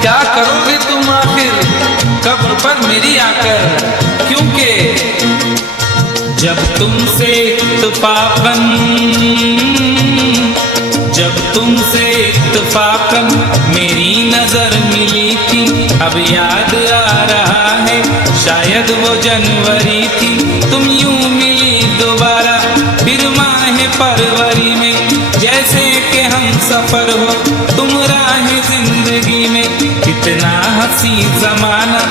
क्या करोगे तुम आखिर कब्र पर मेरी आकर, क्योंकि जब तुमसे इत्तफाकन मेरी नजर मिली थी, अब याद आ रहा है शायद वो जनवरी थी। तुम यूं मिली दोबारा फिर माह फरवरी में, जैसे कि हम सफर हो तुम राह जिंदगी में। कितना हंसी जमाना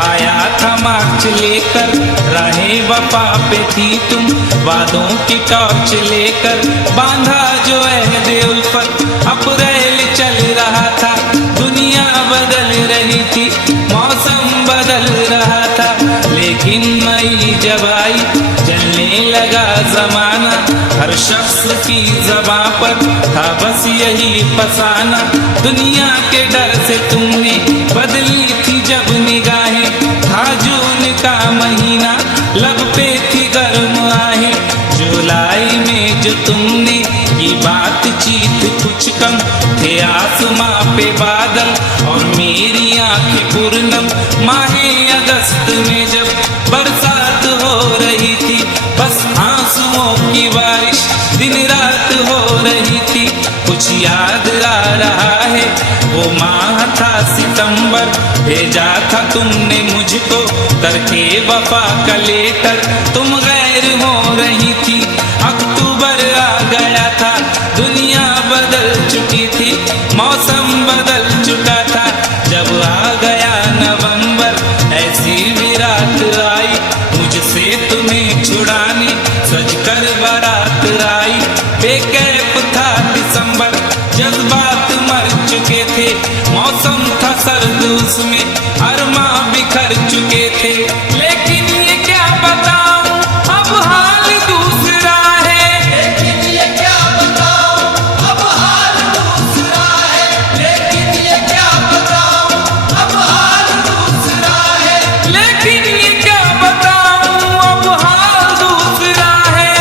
आया था मार्च लेकर, राहे वफा पे थी तुम वादों की टॉर्च लेकर। बांधा जो अहदे उल्फत अप्रैल चल रहा था, दुनिया बदल रही थी, मौसम बदल रहा था। लेकिन मई जब आई जलने लगा जमाना, हर शख्स की ज़बां पर था बस यही फसाना। दुनिया के डर से तुमने बदली थी जब निगाहें, था जून का महीना लब पे थी गर्म आहें। जुलाई में जो तुमने की बातचीत कुछ कम थे आसमां पे बादल और मेरी आंखें पूर्णम। माहे अगस्त में जब बरसात हो रही थी, बस आंसुओं की बारिश दिन रात हो रही थी। कुछ याद आ रहा है वो माह था सितंबर, भेजा था तुमने मुझको करके वफा का लेटर। तुम गैर हो रही थी, अक्टूबर आ गया था, दुनिया बदल चुकी थी, मौसम बदल चुका था। जब आ गया नवंबर ऐसी भी रात आई, मुझसे तुम्हें छुड़ाने सजकर बारात आई। बेकैफ था दिसंबर, जज्बात मर चुके थे, मौसम था सर्द उसमें अरमा बिखर चुके थे। लेकिन ये क्या बताऊं अब हाल दूसरा है, लेकिन ये क्या बताऊं अब हाल दूसरा है, लेकिन ये क्या बताऊं अब हाल दूसरा है, लेकिन ये क्या बताऊं अब हाल दूसरा है।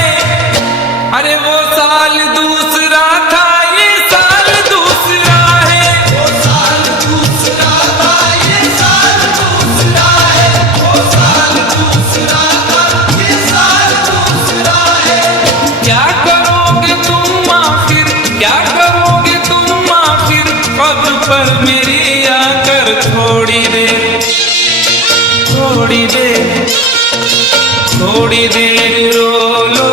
अरे वो साल दूसरा था, ये साल दूसरा है, वो साल दूसरा था, ये साल दूसरा है, वो साल दूसरा था, ये साल दूसरा है। क्या करोगे तुम आखिर, क्या करोगे तुम आखिर कब्र पर मेरी आकर। थोड़ी देर, थोड़ी देर, थोड़ी देर रो लो